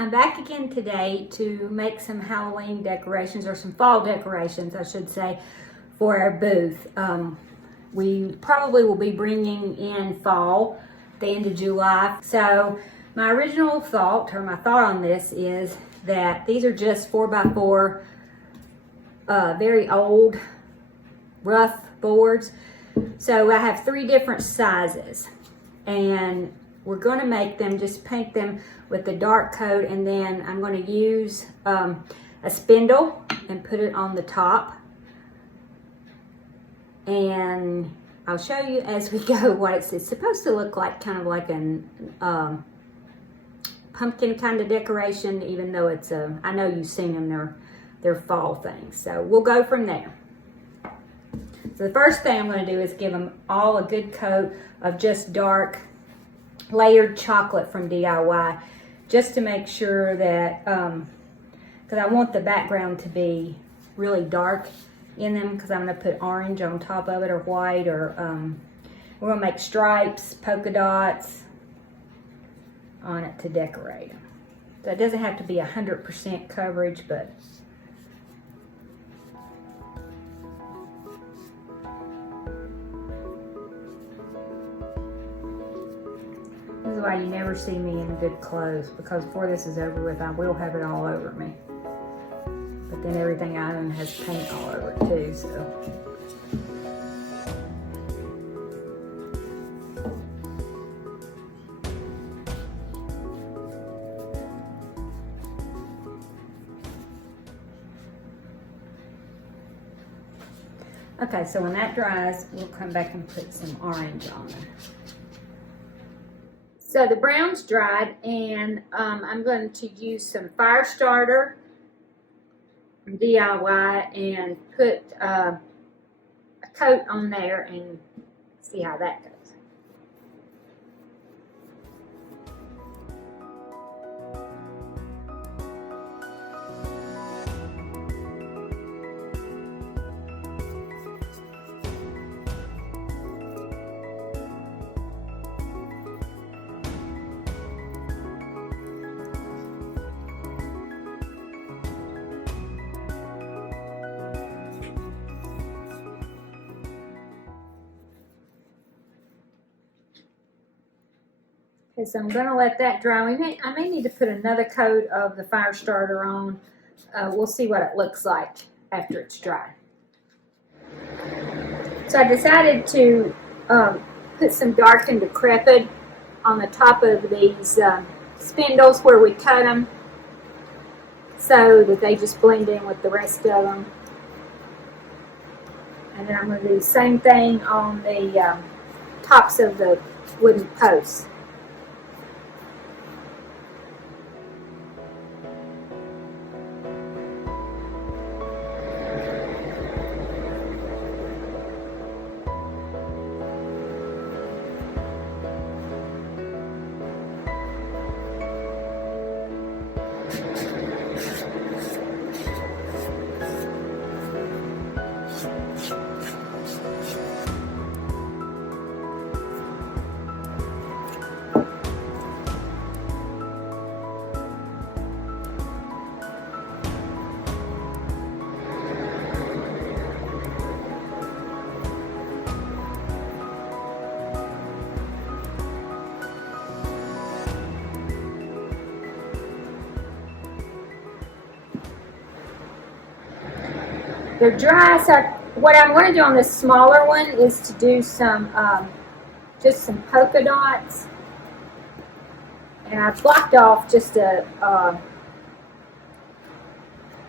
I'm back again today to make some Halloween decorations, or some fall decorations, I should say, for our booth. We probably will be bringing in fall at the end of July. So my original thought, or my thought on this, is that these are just 4x4 very old rough boards. So I have 3 different sizes, and we're going to make them, just paint them with the dark coat, and then I'm going to use a spindle and put it on the top, and I'll show you as we go what it's supposed to look like, kind of like an pumpkin kind of decoration, even though it's I know you've seen them, they're fall things. So we'll go from there. So the first thing I'm going to do is give them all a good coat of just dark layered chocolate from DIY, just to make sure that, because I want the background to be really dark in them, because I'm going to put orange on top of it, or white, or we're going to make stripes, polka dots on it to decorate them. So it doesn't have to be 100% coverage, but this is why you never see me in good clothes, because before this is over with, I will have it all over me. But then everything I own has paint all over it too, so. Okay, so when that dries, we'll come back and put some orange on there. So the brown's dried, and I'm going to use some fire starter from DIY and put a coat on there and see how that goes. Okay, so I'm going to let that dry. I may need to put another coat of the fire starter on. We'll see what it looks like after it's dry. So I decided to put some Dark and Decrepit on the top of these spindles where we cut them, so that they just blend in with the rest of them. And then I'm going to do the same thing on the tops of the wooden posts. They're dry, so what I'm going to do on this smaller one is to do some, just some polka dots. And I've blocked off just a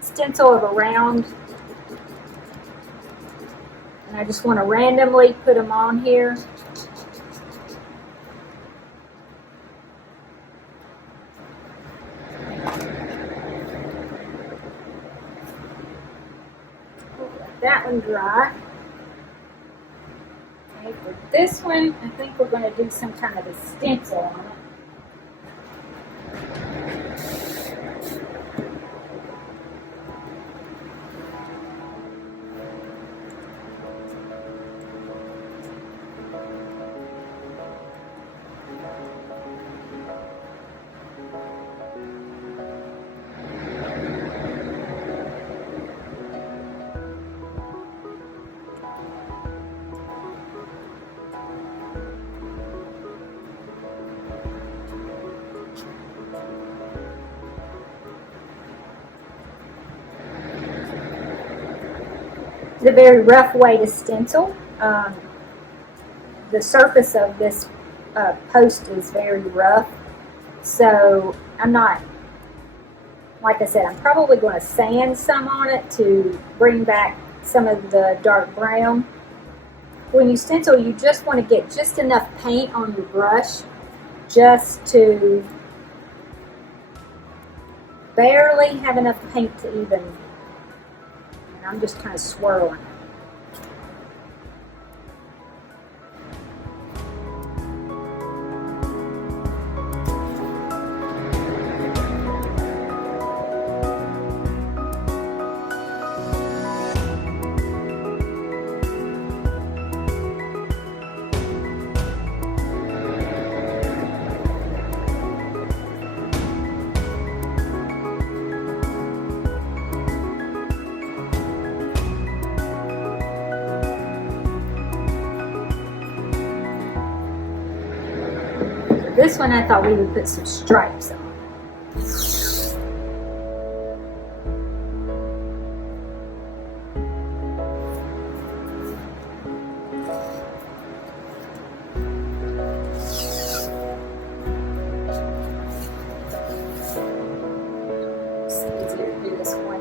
stencil of a round. And I just want to randomly put them on here. That one dry. Okay, for this one, I think we're going to do some kind of a stencil on it. a very rough way to stencil. The surface of this post is very rough, so I'm not, like I said, I'm probably going to sand some on it to bring back some of the dark brown. When you stencil, you just want to get just enough paint on your brush just to barely have enough paint to even, and I'm just kind of swirling it. This one I thought we would put some stripes on. It's easier to do this one.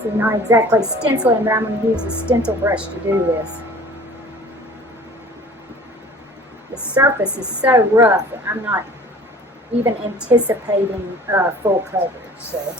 This is not exactly stenciling, but I'm going to use a stencil brush to do this. The surface is so rough that I'm not even anticipating full coverage. So.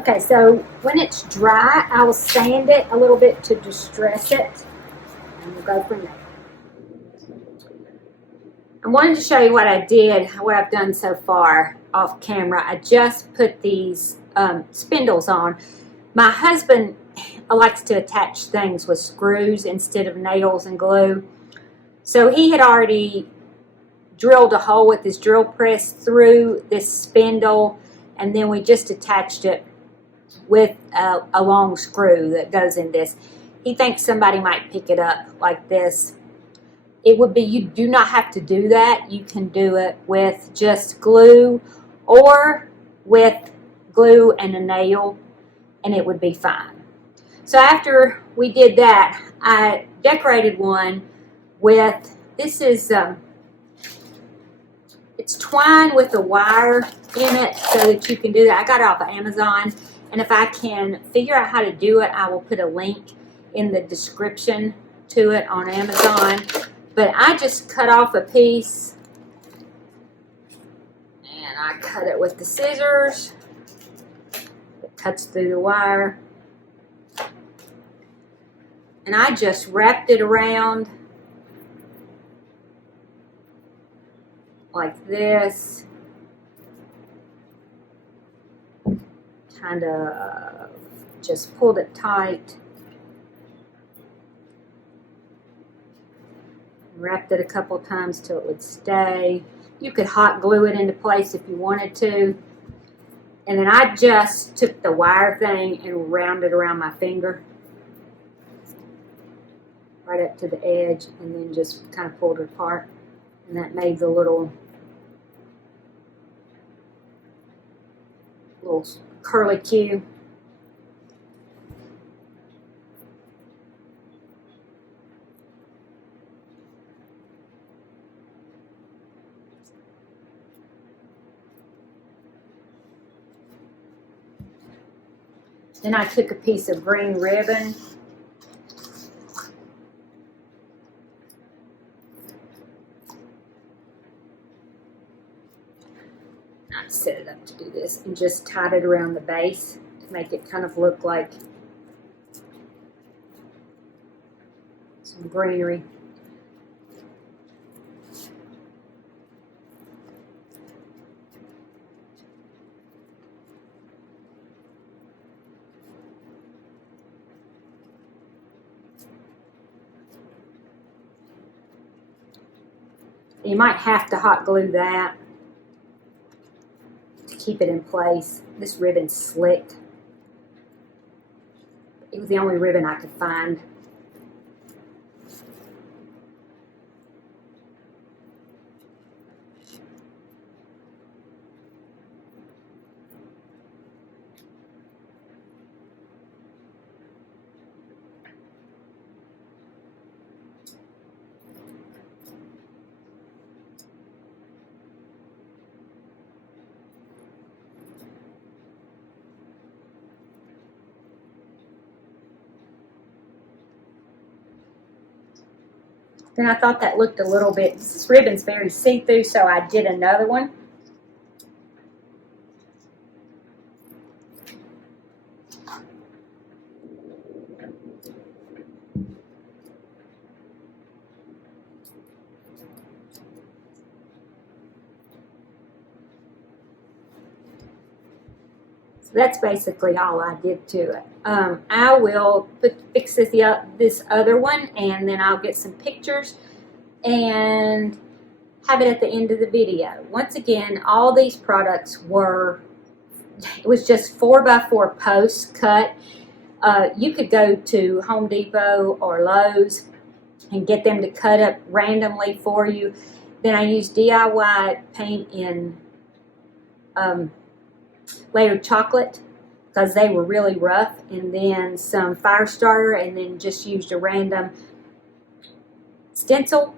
Okay, so when it's dry, I will sand it a little bit to distress it, and we'll go from there. I wanted to show you what I did, what I've done so far off camera. I just put these spindles on. My husband likes to attach things with screws instead of nails and glue. So he had already drilled a hole with his drill press through this spindle, and then we just attached it with a long screw that goes in this. He thinks somebody might pick it up like this. It would be, you do not have to do that. You can do it with just glue or with glue and a nail, and it would be fine. So after we did that, I decorated one with, this is, it's twine with a wire in it so that you can do that. I got it off of Amazon, and if I can figure out how to do it, I will put a link in the description to it on Amazon. But I just cut off a piece, and I cut it with the scissors. It cuts through the wire. And I just wrapped it around like this. Kind of just pulled it tight. Wrapped it a couple times till it would stay. You could hot glue it into place if you wanted to. And then I just took the wire thing and rounded around my finger. Right up to the edge, and then just kind of pulled it apart. And that made the little curly Q. Then I took a piece of green ribbon. I set it up to do this and just tied it around the base to make it kind of look like some greenery. You might have to hot glue that to keep it in place. This ribbon's slick. It was the only ribbon I could find. Then I thought that looked a little bit, this ribbon's very see-through, so I did another one. So that's basically all I did to it. I will fix this other one, and then I'll get some pictures and have it at the end of the video. Once again, all these products it was just 4x4 posts cut. You could go to Home Depot or Lowe's and get them to cut up randomly for you. Then I used DIY paint in layered chocolate because they were really rough, and then some fire starter, and then just used a random stencil,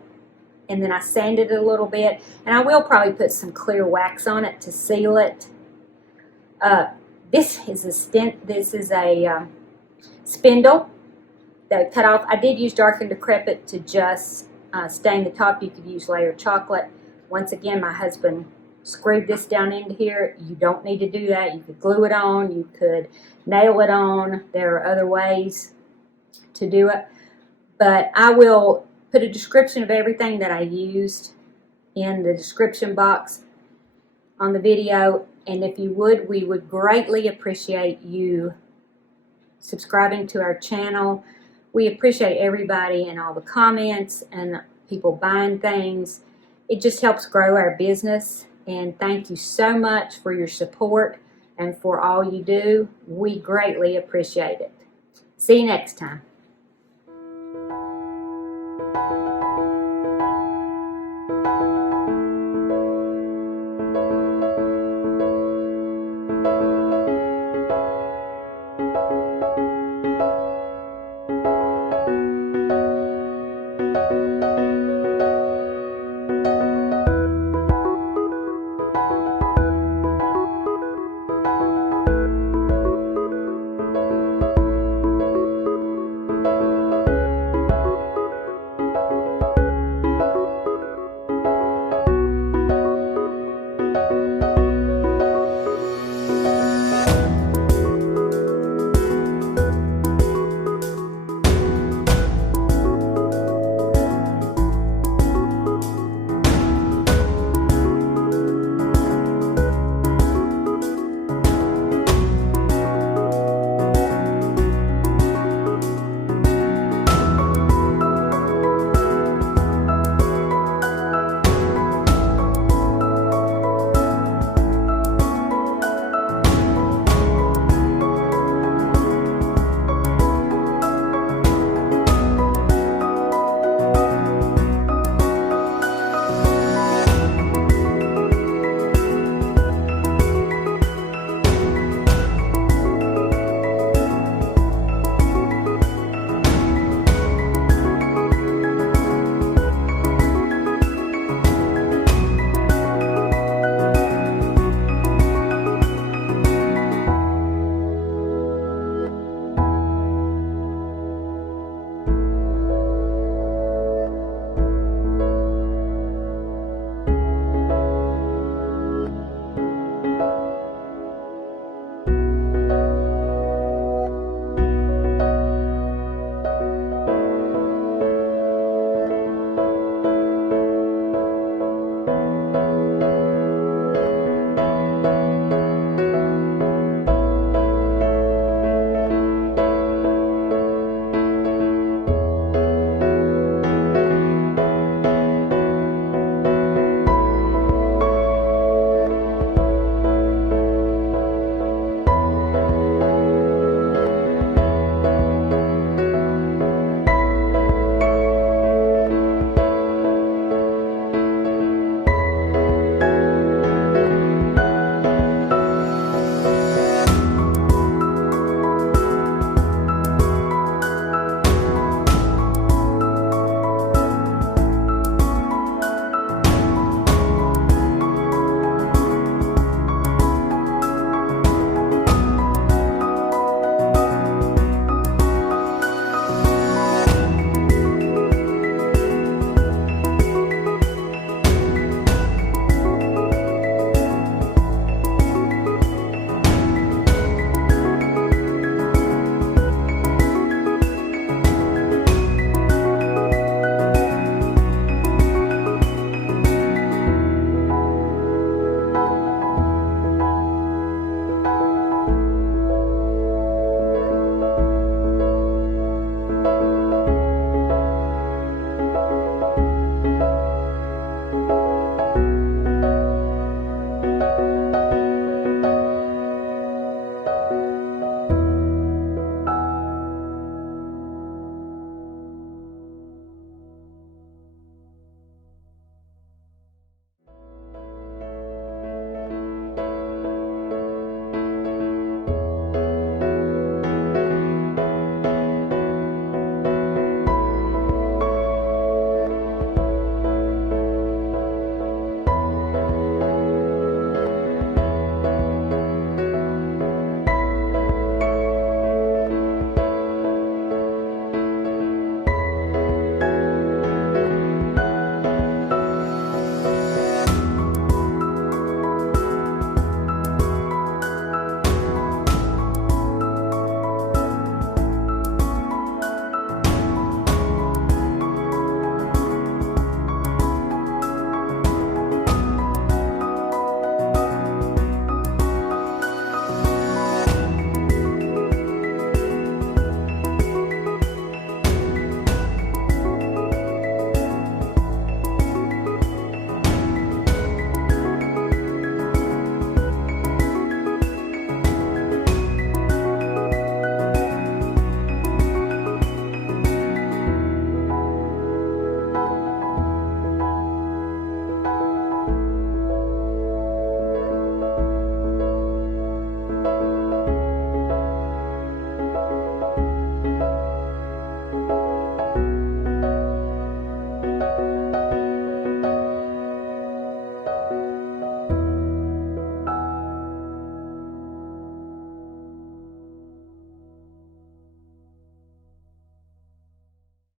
and then I sanded it a little bit, and I will probably put some clear wax on it to seal it. This is a spindle that I cut off. I did use Dark and Decrepit to just stain the top. You could use layered chocolate. Once again, my husband screw this down into here. You don't need to do that. You could glue it on. You could nail it on. There are other ways to do it. But I will put a description of everything that I used in the description box on the video. And if you would, we would greatly appreciate you subscribing to our channel. We appreciate everybody and all the comments and people buying things. It just helps grow our business. And thank you so much for your support and for all you do. We greatly appreciate it. See you next time.